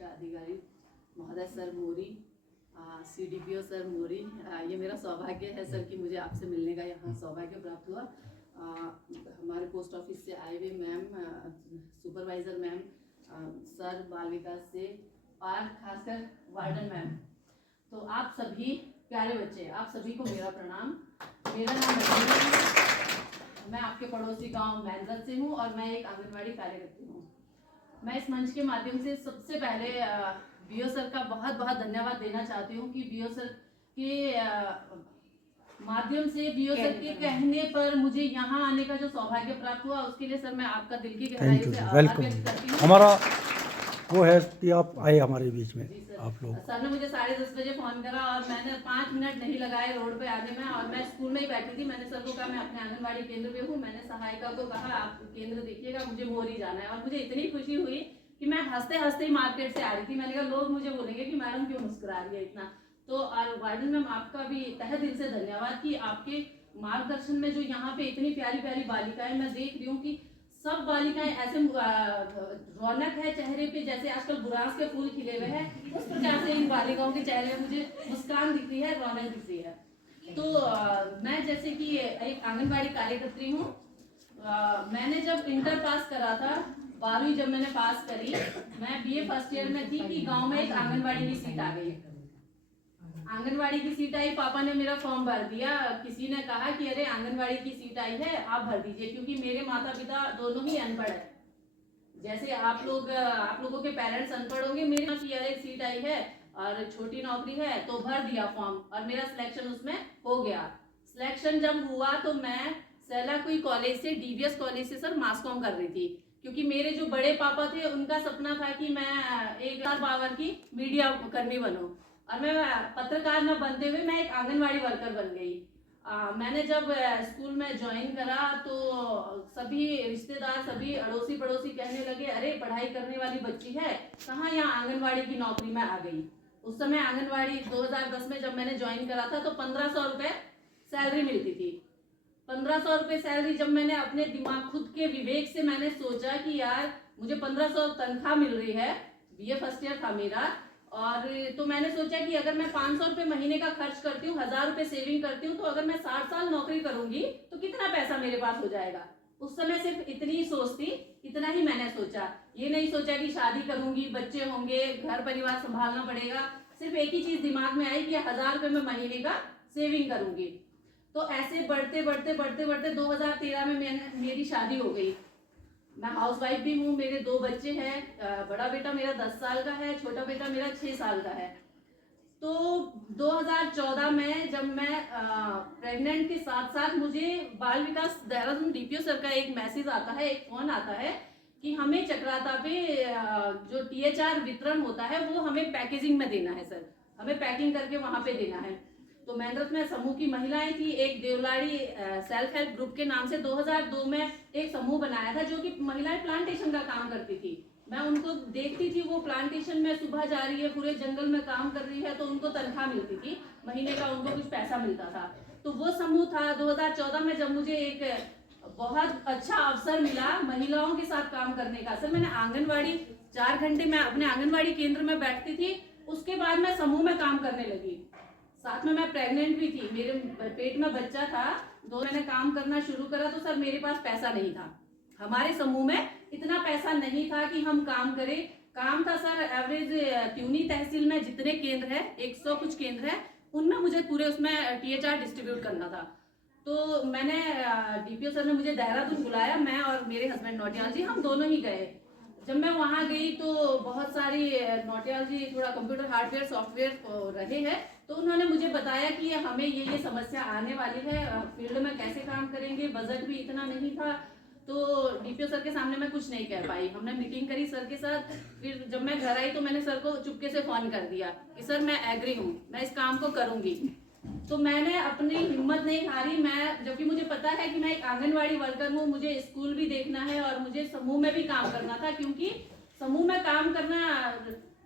शिक्षा अधिकारी महोदय सर मोरी, CDPO सर मोरी, ये मेरा सौभाग्य है सर कि मुझे आपसे मिलने का यहाँ सौभाग्य प्राप्त हुआ। हमारे पोस्ट ऑफिस से आए हुए मैम, सुपरवाइज़र मैम, सर बाल विकास से, और खासकर वार्डन मैम, तो आप सभी प्यारे बच्चे, आप सभी को मेरा प्रणाम। मेरा नाम रजनी, मैं आपके पड़ोसी गांव मैनरत से हूँ और मैं एक आंगनवाड़ी कार्यकर्ती हूँ। मैं इस मंच के माध्यम से सबसे पहले BO सर का बहुत बहुत धन्यवाद देना चाहती हूँ कि BO सर के माध्यम से, BO सर के कहने पर मुझे यहाँ आने का जो सौभाग्य प्राप्त हुआ, उसके लिए सर मैं आपका दिल की गहराई से आभार व्यक्त करती हूँ। हमारा वो है कि आप आए हमारे बीच में। आप लोग सर ने मुझे 10:30 बजे फ़ोन करा और मैंने 5 मिनट नहीं लगाए रोड पे आने में, और मैं स्कूल में ही बैठी थी। मैंने सर को कहा मैं अपने आंगनबाड़ी केंद्र पे हूँ। मैंने सहायिका को कहा आप केंद्र देखिएगा, मुझे मोरी जाना है। और मुझे इतनी खुशी हुई कि मैं हंसते हंसते ही मार्केट से आ रही थी। मैंने कहा लोग मुझे बोलेंगे कि मैडम क्यों मुस्कुरा रही है इतना। तो वार्डन मैम, आपका भी तहे दिल से धन्यवाद कि आपके मार्गदर्शन में जो यहाँ पे इतनी प्यारी प्यारी बालिकाएं मैं देख रही हूँ कि सब बालिकाएं ऐसे रौनक है चेहरे पे, जैसे आजकल बुरांस के फूल खिले हुए हैं, उस प्रकार से इन बालिकाओं के चेहरे में मुझे मुस्कान दिख रही है, रौनक दिख रही है। तो मैं जैसे कि एक आंगनबाड़ी कार्यकर्त्री हूँ। मैंने जब इंटर पास करा था, 12वीं जब मैंने पास करी, मैं BA फर्स्ट ईयर में थी कि गाँव में एक आंगनबाड़ी की सीट आ गई। आंगनवाड़ी की सीट आई, पापा ने मेरा फॉर्म भर दिया। किसी ने कहा कि अरे आंगनवाड़ी की सीट आई है, आप भर दीजिए, क्योंकि मेरे माता पिता दोनों ही अनपढ़ है। जैसे आप लोगों के पेरेंट्स अनपढ़ होंगे, मेरे माँ की अरे सीट आई है और छोटी नौकरी है, तो भर दिया फॉर्म और मेरा सिलेक्शन उसमें हो गया। सिलेक्शन जब हुआ तो मैं सैला कोई कॉलेज से, DVS कॉलेज से सर मास कॉम कर रही थी, क्योंकि मेरे जो बड़े पापा थे उनका सपना था कि मैं एक पावर की मीडिया कर्मी बनूं, और मैं पत्रकार न बनते हुए मैं एक आंगनवाड़ी वर्कर बन गई। मैंने जब स्कूल में ज्वाइन करा तो सभी रिश्तेदार, सभी अड़ोसी पड़ोसी कहने लगे अरे पढ़ाई करने वाली बच्ची है, कहाँ यहाँ आंगनवाड़ी की नौकरी में आ गई। उस समय आंगनवाड़ी 2010 में जब मैंने ज्वाइन करा था तो 1500 रुपए सैलरी मिलती थी। 1500 रुपए सैलरी जब मैंने अपने दिमाग खुद के विवेक से मैंने सोचा कि यार मुझे 1500 तनख्वाह मिल रही है, BA फर्स्ट ईयर था मेरा, और तो मैंने सोचा कि अगर मैं 500 रुपए महीने का खर्च करती हूँ, 1000 रुपए सेविंग करती हूँ, तो अगर मैं 60 साल नौकरी करूंगी तो कितना पैसा मेरे पास हो जाएगा। उस समय सिर्फ इतनी ही सोच थी, इतना ही मैंने सोचा। ये नहीं सोचा कि शादी करूंगी, बच्चे होंगे, घर परिवार संभालना पड़ेगा। सिर्फ एक ही चीज दिमाग में आई कि 1000 रुपए मैं महीने का सेविंग करूंगी। तो ऐसे बढ़ते बढ़ते बढ़ते बढ़ते 2013 में मेरी शादी हो गई। मैं हाउस वाइफ भी हूँ, मेरे 2 बच्चे हैं। बड़ा बेटा मेरा 10 साल का है, छोटा बेटा मेरा 6 साल का है। तो 2014 में जब मैं प्रेग्नेंट के साथ साथ मुझे बाल विकास देहरादून DPO सर का एक मैसेज आता है, एक फोन आता है कि हमें चक्राता पे जो THR वितरण होता है वो हमें पैकेजिंग में देना है सर, हमें पैकिंग करके वहां पे देना है। तो मेहनत में समूह की महिलाएं थी, एक देवलाड़ी सेल्फ हेल्प ग्रुप के नाम से 2002 में एक समूह बनाया था जो कि महिलाएं प्लांटेशन का काम करती थी। मैं उनको देखती थी, वो प्लांटेशन में सुबह जा रही है, पूरे जंगल में काम कर रही है, तो उनको तनख्वाह मिलती थी, महीने का उनको कुछ पैसा मिलता था। तो वो समूह था। 2014 में जब मुझे एक बहुत अच्छा अवसर मिला महिलाओं के साथ काम करने का, सर मैंने आंगनवाड़ी 4 घंटे मैं अपने आंगनवाड़ी केंद्र में बैठती थी, उसके बाद मैं समूह में काम करने लगी। साथ में मैं प्रेग्नेंट भी थी, मेरे पेट में बच्चा था। मैंने काम करना शुरू करा तो सर मेरे पास पैसा नहीं था, हमारे समूह में इतना पैसा नहीं था कि हम काम करें। काम था सर एवरेज त्यूनी तहसील में जितने केंद्र है, 100 कुछ केंद्र है, उनमें मुझे पूरे उसमें THR डिस्ट्रीब्यूट करना था। तो मैंने DPO सर ने मुझे देहरादून बुलाया, मैं और मेरे हस्बैंड नौटियाल जी, हम दोनों ही गए। जब मैं वहां गई तो बहुत सारी नौटियाल जी थोड़ा कंप्यूटर हार्डवेयर सॉफ्टवेयर रहे हैं, तो उन्होंने मुझे बताया कि हमें ये समस्या आने वाली है, फील्ड में कैसे काम करेंगे, बजट भी इतना नहीं था। तो DPO सर के सामने मैं कुछ नहीं कह पाई। हमने मीटिंग करी सर के साथ, फिर जब मैं घर आई तो मैंने सर को चुपके से फोन कर दिया कि सर मैं एग्री हूँ, मैं इस काम को करूंगी। तो मैंने अपनी हिम्मत नहीं हारी, मैं जबकि मुझे पता है कि मैं एक आंगनवाड़ी वर्कर हूँ, मुझे स्कूल भी देखना है और मुझे समूह में भी काम करना था, क्योंकि समूह में काम करना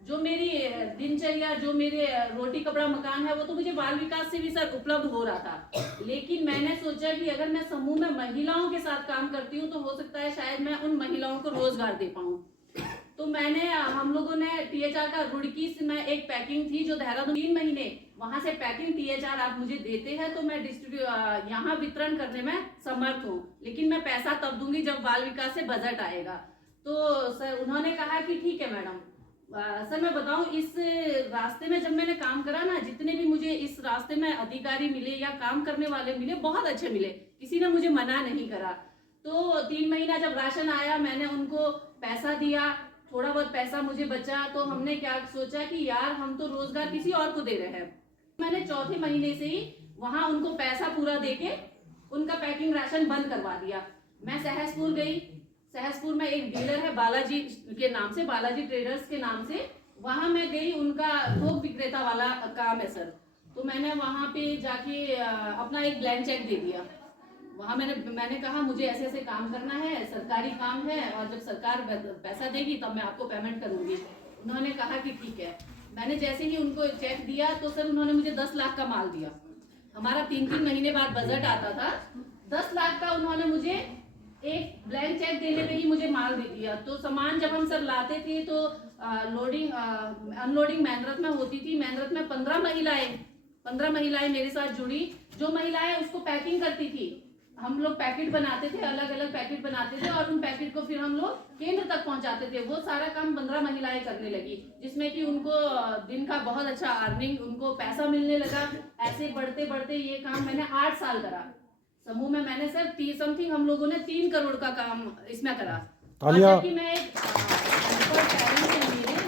जो मेरी दिनचर्या, जो मेरे रोटी कपड़ा मकान है, वो तो मुझे बाल विकास से भी सर उपलब्ध हो रहा था। लेकिन मैंने सोचा कि अगर मैं समूह में महिलाओं के साथ काम करती हूँ तो हो सकता है शायद मैं उन महिलाओं को रोजगार दे पाऊँ। तो मैंने हम लोगों ने THR का रुड़की से मैं एक पैकिंग थी जो देहरादून 3 महीने वहां से पैकिंग THR आप मुझे देते हैं तो मैं डिस्ट्रीब्यूट यहाँ वितरण करने में समर्थ हूँ, लेकिन मैं पैसा तब दूंगी जब बाल विकास से बजट आएगा। तो सर उन्होंने कहा कि ठीक है मैडम। सर मैं बताऊं, इस रास्ते में जब मैंने काम करा ना, जितने भी मुझे इस रास्ते में अधिकारी मिले या काम करने वाले मिले, बहुत अच्छे मिले, किसी ने मुझे मना नहीं करा। तो 3 महीना जब राशन आया मैंने उनको पैसा दिया, थोड़ा बहुत पैसा मुझे बचा, तो हमने क्या सोचा कि यार हम तो रोजगार किसी और को दे रहे हैं। मैंने चौथे महीने से ही वहां उनको पैसा पूरा देके उनका पैकिंग राशन बंद करवा दिया। मैं सहसपुर गई, सहसपुर में एक डीलर है बालाजी के नाम से, बालाजी ट्रेडर्स के नाम से, वहां मैं गई, उनका थोक विक्रेता वाला काम है सर। तो मैंने वहां पे जाके अपना एक ब्लैंक चेक दे दिया। वहां मैंने कहा मुझे ऐसे ऐसे काम करना है, सरकारी काम है, और जब सरकार पैसा देगी तब मैं आपको पेमेंट करूंगी। उन्होंने कहा कि ठीक है। मैंने जैसे ही उनको चेक दिया तो सर उन्होंने मुझे 10 लाख का माल दिया। हमारा 3-3 महीने बाद बजट आता था, 10 लाख का उन्होंने मुझे एक ब्लैंक चेक देने पे ही मुझे माल दे दिया। तो सामान जब हम सर लाते थे तो लोडिंग अनलोडिंग मेहनत में होती थी। मेहनत में 15 महिलाएं मेरे साथ जुड़ी। जो महिलाएं उसको पैकिंग करती थी, हम लोग पैकेट बनाते थे, अलग अलग पैकेट बनाते थे और उन पैकेट को फिर हम लोग केंद्र तक पहुंचाते थे। वो सारा काम 15 महिलाएं करने लगी, जिसमें कि उनको दिन का बहुत अच्छा अर्निंग, उनको पैसा मिलने लगा। ऐसे बढ़ते बढ़ते ये काम मैंने 8 साल करा। समूह में मैंने सर समथिंग हम लोगों ने 3 करोड़ का काम इसमें करा। और जबकि मैं एक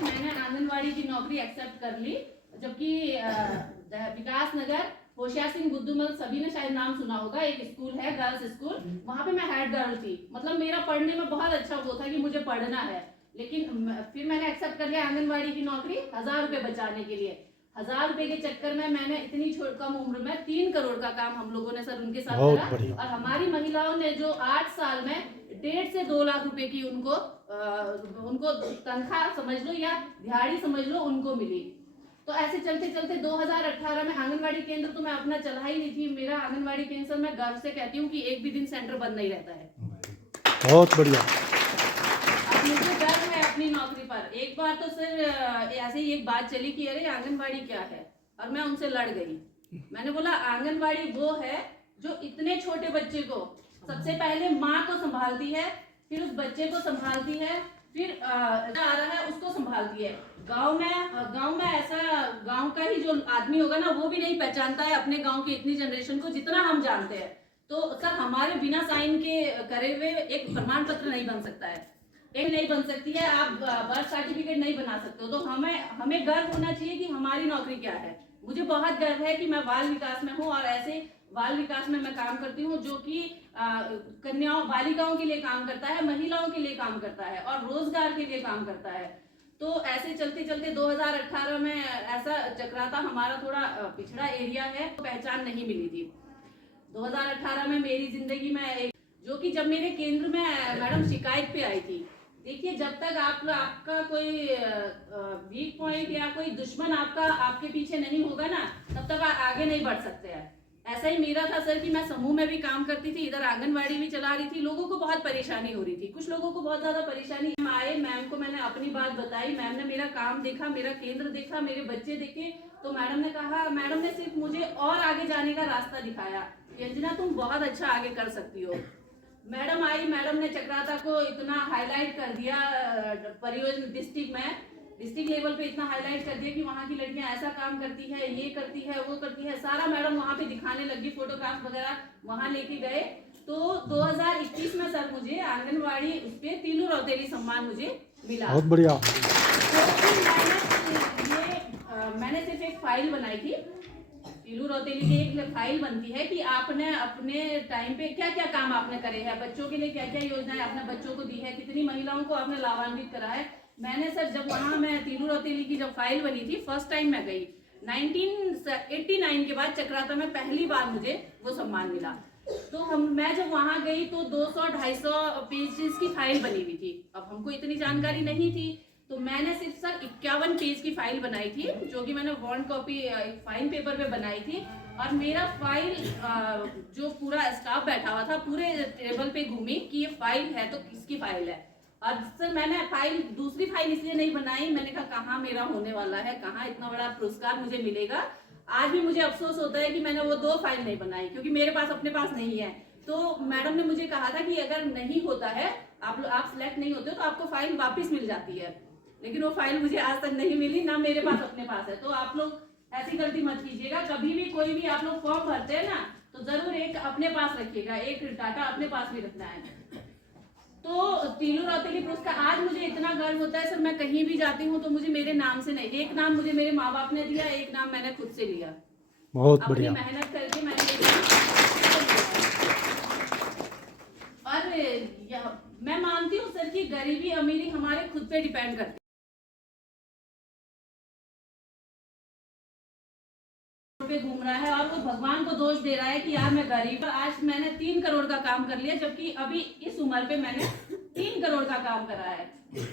मैंने आंगनवाड़ी की नौकरी एक्सेप्ट कर ली, जबकि विकास नगर होशियार सिंह बुद्धूमल, सभी ने शायद नाम सुना होगा, एक स्कूल है गर्ल्स स्कूल, वहां पे मैं हेड गर्ल थी। मतलब मेरा पढ़ने में बहुत अच्छा वो था कि मुझे पढ़ना है, लेकिन फिर मैंने एक्सेप्ट कर लिया आंगनवाड़ी की नौकरी 1000 रुपए बचाने के लिए। 1000 रुपए के चक्कर में मैंने इतनी कम उम्र में 3 करोड़ का काम हम लोगों ने सर उनके साथ करा। और हमारी महिलाओं ने जो 8 साल में 1.5 से 2 लाख रुपए की उनको तनख्वाह समझ लो या दिहाड़ी समझ लो, उनको मिली। तो ऐसे चलते चलते 2018 में आंगनवाड़ी केंद्र तो मैं अपना चला ही नहीं थी। मेरा आंगनवाड़ी केंद्र सर मैं गर्व से कहती हूँ कि एक भी दिन सेंटर बंद नहीं रहता है। बहुत बढ़िया। अब मुझे गर्व है अपनी नौकरी पर। एक बार तो सर ऐसे ही एक बात चली कि अरे आंगनवाड़ी क्या है, और मैं उनसे लड़ गई। मैंने बोला आंगनवाड़ी वो है जो इतने छोटे बच्चे को सबसे पहले माँ को संभालती है, फिर उस बच्चे को संभालती है, फिर आ रहा है उसको संभालती है। गांव में ऐसा गांव का ही जो आदमी होगा ना, वो भी नहीं पहचानता है अपने गांव की इतनी जनरेशन को जितना हम जानते हैं। तो सर हमारे बिना साइन के करे हुए एक प्रमाण पत्र नहीं बन सकता है, एक नहीं बन सकती है, आप बर्थ सर्टिफिकेट नहीं बना सकते हो। तो हमें गर्व होना चाहिए कि हमारी नौकरी क्या है। मुझे बहुत गर्व है कि मैं बाल विकास में हूँ, और ऐसे बाल विकास में मैं काम करती हूँ जो कि कन्याओं बालिकाओं के लिए काम करता है, महिलाओं के लिए काम करता है और रोजगार के लिए काम करता है। तो ऐसे चलते चलते 2018 में ऐसा चक्राता हमारा थोड़ा पिछड़ा एरिया है, तो पहचान नहीं मिली थी। 2018 में मेरी जिंदगी में एक जो कि जब मेरे केंद्र में मैडम शिकायत पे आई थी। देखिए जब तक आपका कोई वीक पॉइंट या कोई दुश्मन आपके पीछे नहीं होगा ना, तब तक आगे नहीं बढ़ सकते हैं। ऐसा ही मेरा था सर कि मैं समूह में भी काम करती थी, इधर आंगनवाड़ी भी चला रही थी। लोगों को बहुत परेशानी हो रही थी, कुछ लोगों को बहुत ज्यादा परेशानी आए। मैम को मैंने अपनी बात बताई, मैम ने मेरा काम देखा, मेरा केंद्र देखा, मेरे बच्चे देखे। तो मैडम ने सिर्फ मुझे और आगे जाने का रास्ता दिखाया। अंजना तुम बहुत अच्छा आगे कर सकती हो। मैडम आई, मैडम ने चक्राता को इतना हाईलाइट कर दिया, परियोजना डिस्ट्रिक्ट लेवल पे इतना हाईलाइट कर दिया कि वहाँ की लड़कियां ऐसा काम करती है, ये करती है, वो करती है, सारा मैडम वहाँ पे दिखाने लगी, फोटोग्राफ वगैरह वहाँ लेके गए। तो 2021 में सर मुझे आंगनवाड़ी उस पे तीलू रौतेली सम्मान मुझे मिला। बहुत बढ़िया। तो मैंने सिर्फ एक फाइल बनाई थी। तीलू रौतेली की एक फाइल बनती है कि आपने अपने टाइम पे क्या क्या काम आपने करे हैं, बच्चों के लिए क्या क्या योजनाएं आपने बच्चों को दी है, कितनी महिलाओं को आपने लाभान्वित करा है। मैंने सर जब वहाँ मैं तीलू रौतेली की जब फाइल बनी थी, फर्स्ट टाइम मैं गई 1989 के बाद चक्राता में पहली बार मुझे वो सम्मान मिला। तो मैं जब वहाँ गई तो 200-250 पेजेस की फाइल बनी हुई थी। अब हमको इतनी जानकारी नहीं थी, तो मैंने सिर्फ सर 51 पेज की फाइल बनाई थी, जो कि मैंने बॉन्ड कॉपी फाइन पेपर पे बनाई थी। और मेरा फाइल जो पूरा स्टाफ बैठा हुआ था, पूरे टेबल पे घूमी कि ये फाइल है तो किसकी फाइल है। और सर मैंने दूसरी फाइल इसलिए नहीं बनाई, मैंने कहा कहाँ मेरा होने वाला है, कहाँ इतना बड़ा पुरस्कार मुझे मिलेगा। आज भी मुझे अफसोस होता है कि मैंने वो 2 फाइल नहीं बनाई, क्योंकि मेरे पास अपने पास नहीं है। तो मैडम ने मुझे कहा था कि अगर नहीं होता है, आप सिलेक्ट नहीं होते हो तो आपको फाइल वापस मिल जाती है, लेकिन वो फाइल मुझे आज तक नहीं मिली, ना मेरे पास अपने पास है। तो आप लोग ऐसी गलती मत कीजिएगा, कभी भी कोई भी आप लोग फॉर्म भरते हैं ना, तो जरूर एक अपने पास रखिएगा, एक डाटा अपने पास भी रखना है। तो तीलू रौतेली पुरस्कार आज मुझे इतना गर्व होता है सर, मैं कहीं भी जाती हूँ तो मुझे मेरे नाम से नहीं, एक नाम मुझे मेरे माँ बाप ने दिया, एक नाम मैंने खुद से लिया, बहुत अपनी बढ़िया। मेहनत करके मैंने ये और मैं मानती हूँ सर कि गरीबी अमीरी हमारे खुद पे डिपेंड करती है पे घूम रहा है और वो भगवान को दोष दे रहा है कि यार मैं गरीब। आज मैंने 3 करोड़ का काम कर लिया, जबकि अभी इस उम्र पे मैंने 3 करोड़ का काम करा है,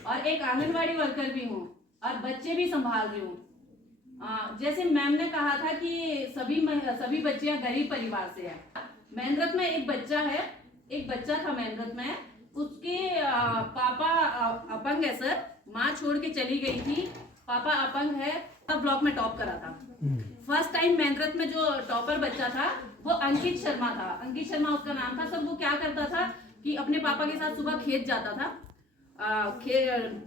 और एक आंगनवाड़ी वर्कर भी हूँ और बच्चे भी संभाल रही हूँ। जैसे मैम ने कहा था कि सभी बच्चियां गरीब परिवार से है। मेहनत में एक बच्चा था मेहनत में, उसके पापा अपंग है सर, माँ छोड़ के चली गई थी, पापा अपंग है, तब ब्लॉक में टॉप करा था। फर्स्ट टाइम मेहनत में जो टॉपर बच्चा था वो अंकित शर्मा था, अंकित शर्मा उसका नाम था सर। वो क्या करता था कि अपने पापा के साथ सुबह खेत जाता था,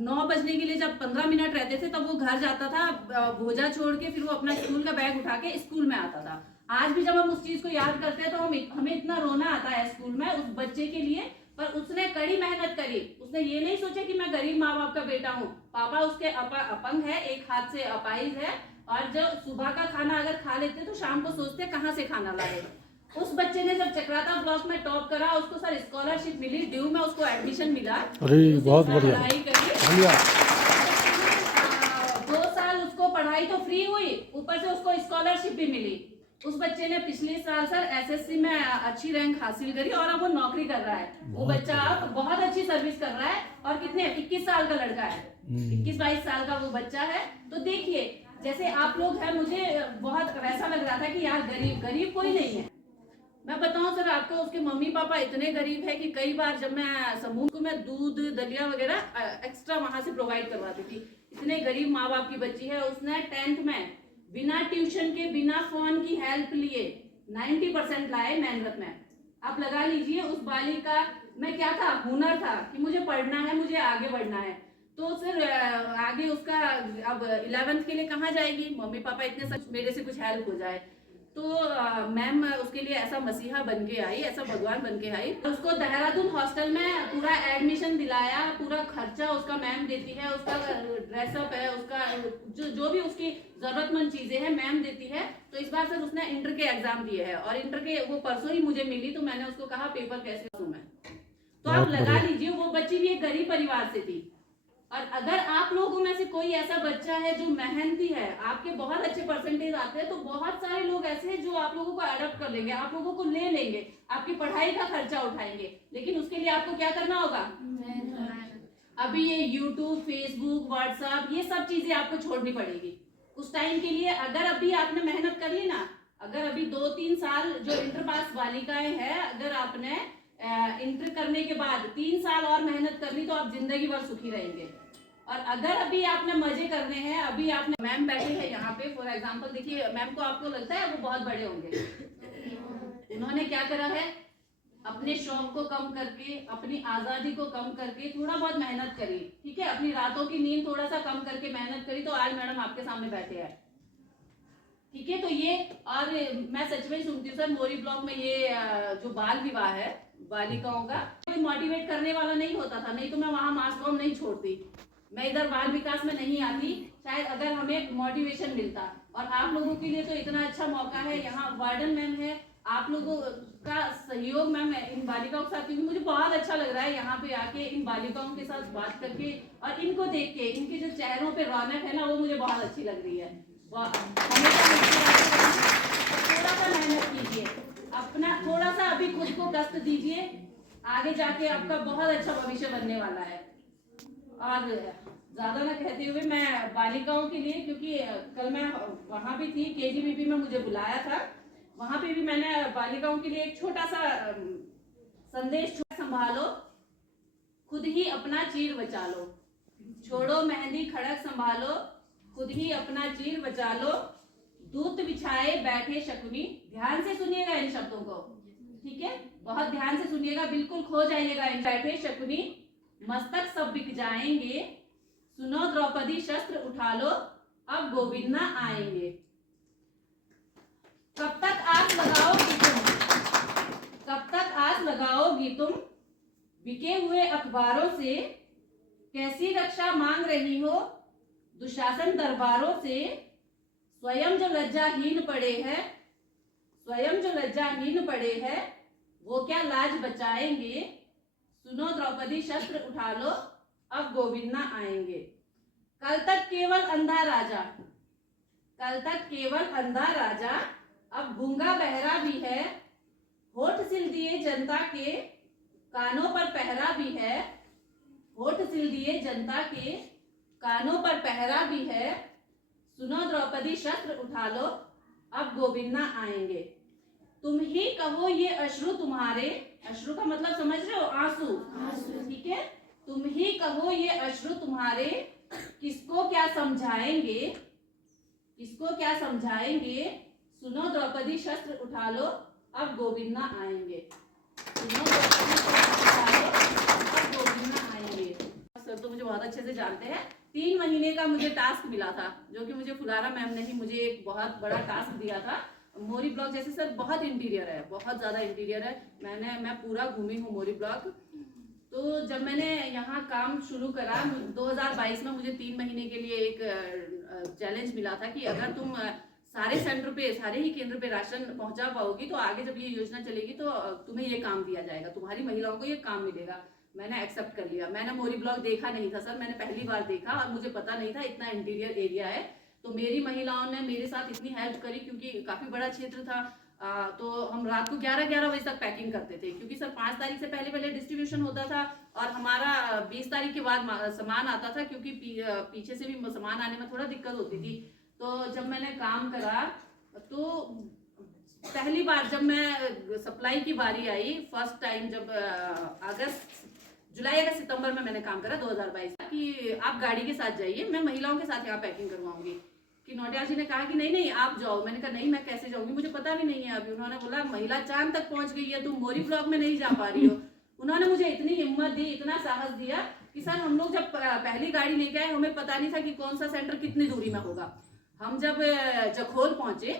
9 बजने के लिए जब 15 मिनट रहते थे तब वो घर जाता था, भोजा छोड़ के फिर वो अपना स्कूल का बैग उठा के स्कूल में आता था। आज भी जब हम उस चीज को याद करते हैं तो हमें इतना रोना आता है स्कूल में उस बच्चे के लिए, पर उसने कड़ी मेहनत करी। उसने ये नहीं सोचा कि मैं गरीब माँ बाप का बेटा हूँ, पापा उसके अपंग है, एक हाथ से अपाहिज है, और जब सुबह का खाना अगर खा लेते तो शाम को सोचते कहाँ से खाना लाए। उस बच्चे ने जब चक्राता ब्लॉक में टॉप करा, उसको सर स्कॉलरशिप मिली, ड्यू में उसको एडमिशन मिला। अरे बहुत बढ़िया, पढ़ाई करी, बढ़िया। 2 साल उसको पढ़ाई तो फ्री हुई, ऊपर से उसको स्कॉलरशिप भी मिली। उस बच्चे ने पिछले साल सर एसएससी में अच्छी रैंक हासिल करी और अब वो नौकरी कर रहा है। वो बच्चा अब बहुत अच्छी सर्विस कर रहा है, और कितने 21 साल का लड़का है, 21-22 साल का वो बच्चा है। तो देखिए जैसे आप लोग हैं, मुझे बहुत वैसा लग रहा था कि यार गरीब कोई नहीं है। मैं बताऊं सर आपको, उसके मम्मी पापा इतने गरीब है कि कई बार जब मैं समूह को मैं दूध दलिया वगैरह एक्स्ट्रा वहां से प्रोवाइड करवाती थी। इतने गरीब माँ बाप की बच्ची है, उसने 10th में बिना ट्यूशन के बिना फोन की हेल्प लिए 90% लाए मेहनत में। आप लगा लीजिए उस बालिका में क्या था, हुनर था कि मुझे पढ़ना है, मुझे आगे बढ़ना है। तो सर आगे उसका अब 11th के लिए कहाँ जाएगी, मम्मी पापा इतने सच मेरे से कुछ हेल्प हो जाए। तो मैम उसके लिए ऐसा मसीहा बन के आई, ऐसा भगवान बन के आई। उसको देहरादून हॉस्टल में पूरा एडमिशन दिलाया, पूरा खर्चा उसका मैम देती है, उसका ड्रेसअप है, उसका जो भी उसकी जरूरतमंद चीजें हैं मैम देती है। तो इस बार सर उसने इंटर के एग्जाम दिए हैं, और इंटर के वो परसों ही मुझे मिली, तो मैंने उसको कहा पेपर कैसे दूं मैं। तो आप लगा लीजिए वो बच्ची भी एक गरीब परिवार से थी। और अगर आप लोगों में से कोई ऐसा बच्चा है जो मेहनती है, आपके बहुत अच्छे परसेंटेज आते हैं, तो बहुत सारे लोग ऐसे हैं जो आप लोगों को अडॉप्ट कर लेंगे, आप लोगों को ले लेंगे, आपकी पढ़ाई का खर्चा उठाएंगे। लेकिन उसके लिए आपको क्या करना होगा, अभी ये यूट्यूब, फेसबुक, व्हाट्सएप, ये सब चीजें आपको छोड़नी पड़ेगी उस टाइम के लिए। अगर अभी आपने मेहनत कर ली ना, अगर अभी 2-3 साल जो इंटर पास बालिकाएं हैं, अगर आपने इंटर करने के बाद 3 साल और मेहनत कर ली तो आप जिंदगी भर सुखी रहेंगे। और अगर अभी आपने मजे करने हैं, अभी आपने, मैम बैठे हैं यहाँ पे फॉर एग्जांपल, देखिए मैम को आपको लगता है वो बहुत बड़े होंगे, उन्होंने क्या करा है, अपने शौक को कम करके, अपनी आजादी को कम करके थोड़ा बहुत मेहनत करी, ठीक है, अपनी रातों की नींद थोड़ा सा कम करके मेहनत करी, तो आज मैडम आपके सामने बैठे हैं, ठीक है। तो ये, और मैं सच में सुनती हूँ सर, मोरी ब्लॉक में ये जो बाल विवाह है बालिकाओं का, कोई मोटिवेट करने वाला नहीं होता था, नहीं तो मैं वहां मास कॉम नहीं छोड़ती, मैं इधर बाल विकास में नहीं आती, शायद अगर हमें मोटिवेशन मिलता। और आप लोगों के लिए तो इतना अच्छा मौका है, यहाँ वार्डन मैम है, आप लोगों का सहयोग मैम इन बालिकाओं के साथ, क्योंकि मुझे बहुत अच्छा लग रहा है यहाँ पे आके इन बालिकाओं के साथ बात करके, और इनको देख के, इनके जो चेहरों पे रौनक है ना, वो मुझे बहुत अच्छी लग रही है। थोड़ा सा मेहनत कीजिए, अपना थोड़ा सा अभी खुद को कष्ट दीजिए, आगे जाके आपका बहुत अच्छा भविष्य बनने वाला है। और ज्यादा ना कहते हुए मैं बालिकाओं के लिए, क्योंकि कल मैं वहां भी थी, केजीबीपी में मुझे बुलाया था, वहां पे भी मैंने बालिकाओं के लिए एक छोटा सा संदेश, संभालो खुद ही अपना चीर बचा लो। छोड़ो मेहंदी खड़क संभालो, खुद ही अपना चीर बचा लो। दूत बिछाए बैठे शकुनी। ध्यान से सुनिएगा इन शब्दों को, ठीक है, बहुत ध्यान से सुनिएगा, बिल्कुल खो जाइएगा इन। बैठे शकुनी मस्तक सब बिक जाएंगे, सुनो द्रौपदी शस्त्र उठा लो, अब गोविंदा आएंगे। कब तक आस लगाओगी तुम, कब तक आस लगाओगी तुम, बिके हुए अखबारों से कैसी रक्षा मांग रही हो दुशासन दरबारों से। स्वयं जो लज्जाहीन पड़े हैं, स्वयं जो लज्जाहीन पड़े हैं, वो क्या लाज बचाएंगे। सुनो द्रौपदी शस्त्र उठा लो, अब गोविंदा आएंगे। कल तक केवल अंधा राजा, कल तक केवल अंधा राजा, अब गूंगा बहरा भी है। होठ सिल दिए जनता के, कानों पर पहरा भी है। होठ सिल दिए जनता के, कानों पर पहरा भी है। सुनो द्रौपदी शस्त्र उठा लो, अब गोविंदा आएंगे। तुम ही कहो ये अश्रु तुम्हारे, अश्रु का मतलब समझ रहे हो, आंसू, ठीक है, तुम ही कहो ये अश्रु तुम्हारे, किसको क्या समझाएंगे, किसको क्या समझाएंगे। सुनो द्रौपदी शस्त्र उठा लो, अब गोविंदा आएंगे। सुनो द्रौपदी शस्त्र उठा लो, अब गोविंदा आएंगे। सर तो मुझे बहुत अच्छे से जानते हैं। 3 महीने का मुझे टास्क मिला था, जो कि मुझे फुलारा मैम ने ही मुझे एक बहुत बड़ा टास्क दिया था। मोरी ब्लॉक जैसे सर बहुत इंटीरियर है, बहुत ज्यादा इंटीरियर है। मैं पूरा घूमी हूँ मोरी ब्लॉक। तो जब मैंने यहाँ काम शुरू करा 2022 में, मुझे 3 महीने के लिए एक चैलेंज मिला था कि अगर तुम सारे सेंटर पे, सारे ही केंद्र पे राशन पहुंचा पाओगी तो आगे जब ये योजना चलेगी तो तुम्हें ये काम दिया जाएगा, तुम्हारी महिलाओं को ये काम मिलेगा। मैंने एक्सेप्ट कर लिया। मैंने मोरी ब्लॉक देखा नहीं था सर, मैंने पहली बार देखा और मुझे पता नहीं था इतना इंटीरियर एरिया है। तो मेरी महिलाओं ने मेरे साथ इतनी हेल्प करी, क्योंकि काफी बड़ा क्षेत्र था। तो हम रात को 11-11 बजे तक पैकिंग करते थे, क्योंकि सर 5 तारीख से पहले डिस्ट्रीब्यूशन होता था और हमारा 20 तारीख के बाद सामान आता था, क्योंकि पीछे से भी सामान आने में थोड़ा दिक्कत होती थी। तो जब मैंने काम करा तो पहली बार जब मैं सप्लाई की बारी आई, फर्स्ट टाइम जब जुलाई अगस्त सितंबर में मैंने काम करा 2022 कि आप गाड़ी के साथ जाइए, मैं महिलाओं के साथ यहाँ पैकिंग करवाऊंगी। कि नौटियाल जी ने कहा कि नहीं नहीं आप जाओ। मैंने कहा नहीं मैं कैसे जाऊंगी, मुझे पता भी नहीं है अभी। उन्होंने बोला महिला चांद तक पहुंच गई है, तुम मोरी ब्लॉक में नहीं जा पा रही हो। उन्होंने मुझे इतनी हिम्मत दी, इतना साहस दिया कि सर हम लोग जब पहली गाड़ी लेके आए हमें पता नहीं था कि कौन सा सेंटर कितनी दूरी में होगा। हम जब जखोल पहुंचे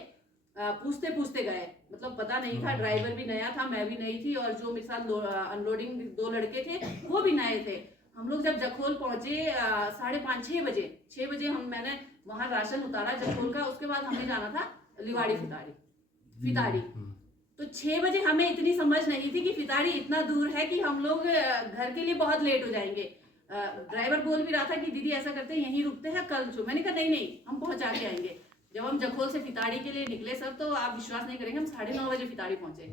पूछते पूछते गए, मतलब पता नहीं था, ड्राइवर भी नया था, मैं भी नई थी और जो मेरे साथ अनलोडिंग 2 लड़के थे वो भी नए थे। हम लोग जब जखोल पहुंचे 5:30-6 बजे, 6 बजे मैंने वहां राशन उतारा जखोल का। उसके बाद हमें जाना था लिवाड़ी फिताड़ी। तो 6 बजे हमें इतनी समझ नहीं थी कि फिताड़ी इतना दूर है कि हम लोग घर के लिए बहुत लेट हो जाएंगे। ड्राइवर बोल भी रहा था कि दीदी ऐसा करते हैं यहीं रुकते हैं कल जो। मैंने कहा नहीं नहीं हम पहुंचा के आएंगे। जब हम जखोल से फिताड़ी के लिए निकले सर, तो आप विश्वास नहीं करेंगे, हम 9:30 बजे फिताड़ी पहुंचे।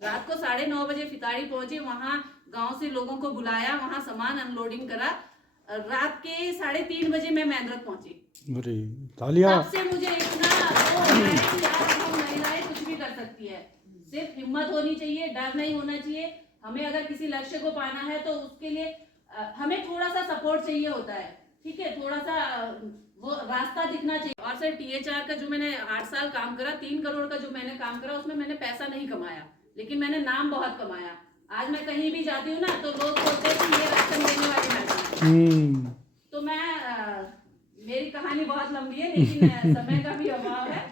रात को 9:30 बजे फिताड़ी पहुंचे, वहां गांव से लोगों को बुलाया, वहां सामान अनलोडिंग करा। रात के 3:30 बजे मैं मेंद्रत पहुंची। अरे तालियां। तब से मुझे इतना कि यार हम महिलाएं कुछ भी कर सकती है, सिर्फ हिम्मत होनी चाहिए, डर नहीं होना चाहिए। हमें अगर किसी लक्ष्य को पाना है तो उसके लिए हमें थोड़ा सा सपोर्ट चाहिए होता है, ठीक है, थोड़ा सा वो रास्ता दिखना चाहिए। और सर THR का जो मैंने 8 साल काम करा, 3 करोड़ का जो मैंने काम करा, उसमें मैंने पैसा नहीं कमाया, लेकिन मैंने नाम बहुत कमाया। आज मैं कहीं भी जाती हूँ ना तो लोग बोलते हैं कि ये राशन देने वाली मैडम। तो मैं मेरी कहानी बहुत लंबी है, लेकिन समय का भी अभाव है।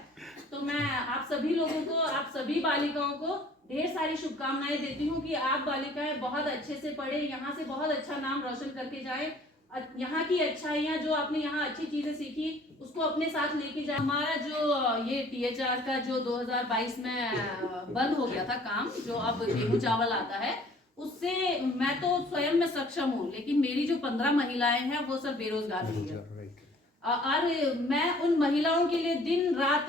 तो मैं आप सभी लोगों को, आप सभी बालिकाओं को ढेर सारी शुभकामनाएं देती हूँ कि आप बालिकाएं बहुत अच्छे से पढ़े, यहाँ से बहुत अच्छा नाम रोशन करके जाए। यहाँ की अच्छाइयाँ जो आपने यहाँ अच्छी चीजें सीखी उसको अपने साथ लेके जाए। हमारा जो ये THR का जो 2022 में बंद हो गया था काम, जो अब गेहूं चावल आता है, उससे मैं तो स्वयं में सक्षम हूँ, लेकिन मेरी जो 15 महिलाएं हैं वो सब बेरोजगार हुई है। और मैं उन महिलाओं के लिए दिन रात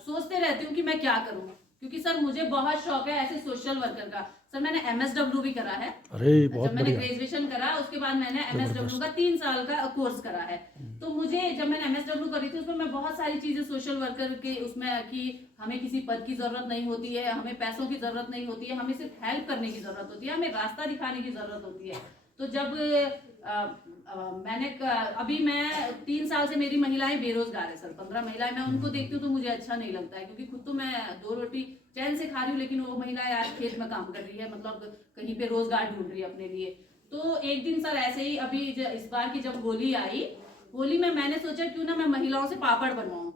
सोचते रहती हूँ कि मैं क्या करूँ, क्योंकि सर मुझे बहुत शौक है ऐसे सोशल वर्कर का। सर मैंने MSW भी करा है। अरे बहुत जब मैंने ग्रेजुएशन करा उसके बाद मैंने MSW का 3 साल का कोर्स करा है। तो मुझे जब मैंने MSW करी थी उसमें मैं बहुत सारी चीजें सोशल वर्कर के उसमें कि हमें किसी पद की जरूरत नहीं होती है, हमें पैसों की जरूरत नहीं होती है, हमें सिर्फ हेल्प करने की जरूरत होती है, हमें रास्ता दिखाने की जरूरत होती है। तो जब अभी मैं 3 साल से मेरी महिलाएं बेरोजगार है सर, 15 महिलाएं, मैं उनको देखती हूँ तो मुझे अच्छा नहीं लगता है, क्योंकि खुद तो मैं 2 रोटी चैन से खा रही हूँ, लेकिन वो महिलाएं आज खेत में काम कर रही है, मतलब कहीं पे रोजगार ढूंढ रही है अपने लिए। तो एक दिन सर ऐसे ही अभी इस बार की जब होली आई, होली में मैंने सोचा क्यों ना मैं महिलाओं से पापड़ बनवाऊं।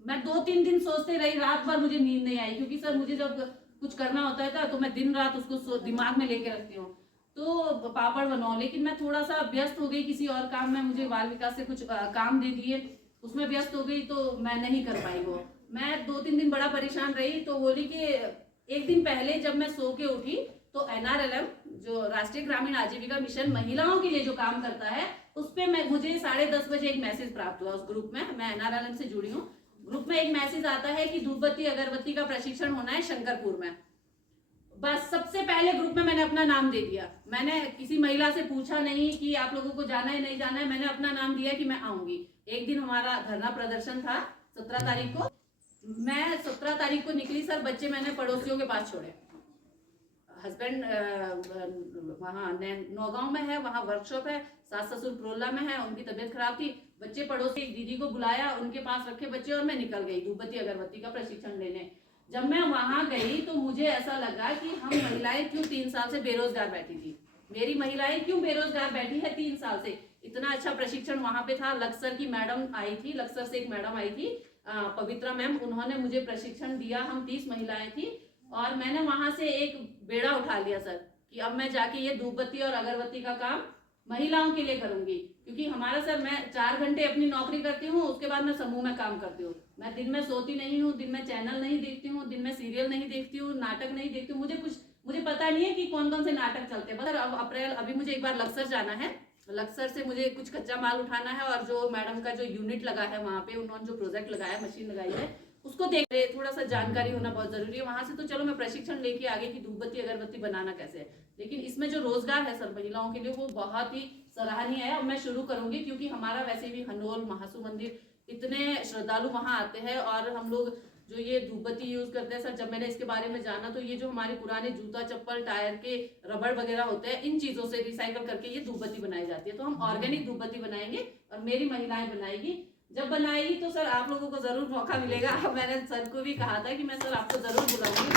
मैं 2-3 दिन सोचते रही, रात भर मुझे नींद नहीं आई, क्योंकि सर मुझे जब कुछ करना होता है तो मैं दिन रात उसको दिमाग में लेके रखती हूँ, तो पापड़ बनाओ। लेकिन मैं थोड़ा सा व्यस्त हो गई किसी और काम में, मुझे बाल विकास से कुछ काम दे दिए, उसमें व्यस्त हो गई तो मैं नहीं कर पाई वो। मैं 2-3 दिन बड़ा परेशान रही। तो होली के एक दिन पहले जब मैं सो के उठी तो NRLM, जो राष्ट्रीय ग्रामीण आजीविका मिशन महिलाओं के लिए जो काम करता है, उस पे मुझे 10:30 बजे एक मैसेज प्राप्त हुआ। उस ग्रुप में, मैं NRLM से जुड़ी हूँ, ग्रुप में एक मैसेज आता है कि धूपबत्ती अगरबत्ती का प्रशिक्षण होना है शंकरपुर में। बस सबसे पहले ग्रुप में मैंने अपना नाम दे दिया। मैंने किसी महिला से पूछा नहीं कि आप लोगों को जाना है नहीं जाना है, मैंने अपना नाम दिया कि मैं आऊंगी। एक दिन हमारा धरना प्रदर्शन था 17 तारीख को। मैं 17 तारीख को निकली सर, बच्चे मैंने पड़ोसियों के पास छोड़े। हस्बैंड वहाँ नौगांव में है, वहाँ वर्कशॉप है, सास ससुर प्रोला में है, उनकी तबीयत खराब थी, बच्चे पड़ोसी एक दीदी को बुलाया, उनके पास रखे बच्चे, और मैं निकल गई धूपबत्ती अगरबत्ती का प्रशिक्षण लेने। जब मैं वहां गई तो मुझे ऐसा लगा कि हम महिलाएं क्यों 3 साल से बेरोजगार बैठी थी, मेरी महिलाएं क्यों बेरोजगार बैठी है 3 साल से। इतना अच्छा प्रशिक्षण वहां पे था। लक्सर की मैडम आई थी, लक्सर से एक मैडम आई थी, पवित्रा मैम, उन्होंने मुझे प्रशिक्षण दिया। हम 30 महिलाएं थी, और मैंने वहां से एक बेड़ा उठा लिया सर कि अब मैं जाके ये धूपबत्ती और अगरबत्ती का काम महिलाओं के लिए करूंगी। क्योंकि हमारा सर, मैं 4 घंटे अपनी नौकरी करती हूँ, उसके बाद मैं समूह में काम करती हूँ। मैं दिन में सोती नहीं हूँ, दिन में चैनल नहीं देखती हूँ, दिन में सीरियल नहीं देखती हूँ, नाटक नहीं देखती हूँ। मुझे पता नहीं है कि कौन कौन से नाटक चलते हैं। बस अब अप्रैल, अभी मुझे एक बार लक्सर जाना है, लक्सर से मुझे कुछ कच्चा माल उठाना है, और जो मैडम का जो यूनिट लगा है वहाँ पे, उन्होंने जो प्रोजेक्ट लगाया, मशीन लगाई है, उसको देख रहे, थोड़ा सा जानकारी होना बहुत जरूरी है। वहां से तो चलो मैं प्रशिक्षण लेके आ गई कि धूपबत्ती अगरबत्ती बनाना कैसे है, लेकिन इसमें जो रोजगार है सर महिलाओं के लिए, वो बहुत ही सराहनीय है। और मैं शुरू करूंगी, क्योंकि हमारा वैसे भी हनोल महासू मंदिर इतने श्रद्धालु वहां आते हैं, और हम लोग जो ये धूपबत्ती यूज करते हैं सर, जब मैंने इसके बारे में जाना तो ये जो हमारे पुराने जूता चप्पल टायर के रबड़ वगैरह होते हैं, इन चीजों से रिसाइकल करके ये धूपबत्ती बनाई जाती है। तो हम ऑर्गेनिक धूपबत्ती बनाएंगे, और मेरी महिलाएं बनाएगी। जब बनाएगी तो सर आप लोगों को जरूर मौका मिलेगा। मैंने सर को भी कहा था कि मैं सर आपको जरूर बुलाऊंगी।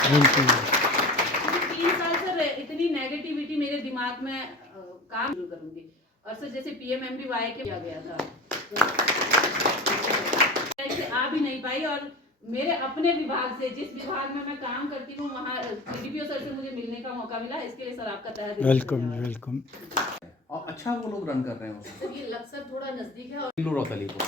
3 साल सर इतनी नेगेटिविटी मेरे दिमाग में काम जरूर करूंगी। और सर जैसे PMMBY के किया गया था, ऐसे आ भी नहीं पाई, और मेरे अपने विभाग से, जिस विभाग में मैं काम करती हूँ, वहाँ CDPO सर से मुझे मिलने का मौका मिला। इसके लिए सर आपका तहे दिल से वेलकम वेलकम। और अच्छा वो लोग रन कर रहे हैं उसको। सर ये लक्सर थोड़ा नजदीक है, और किल्लू रोतली को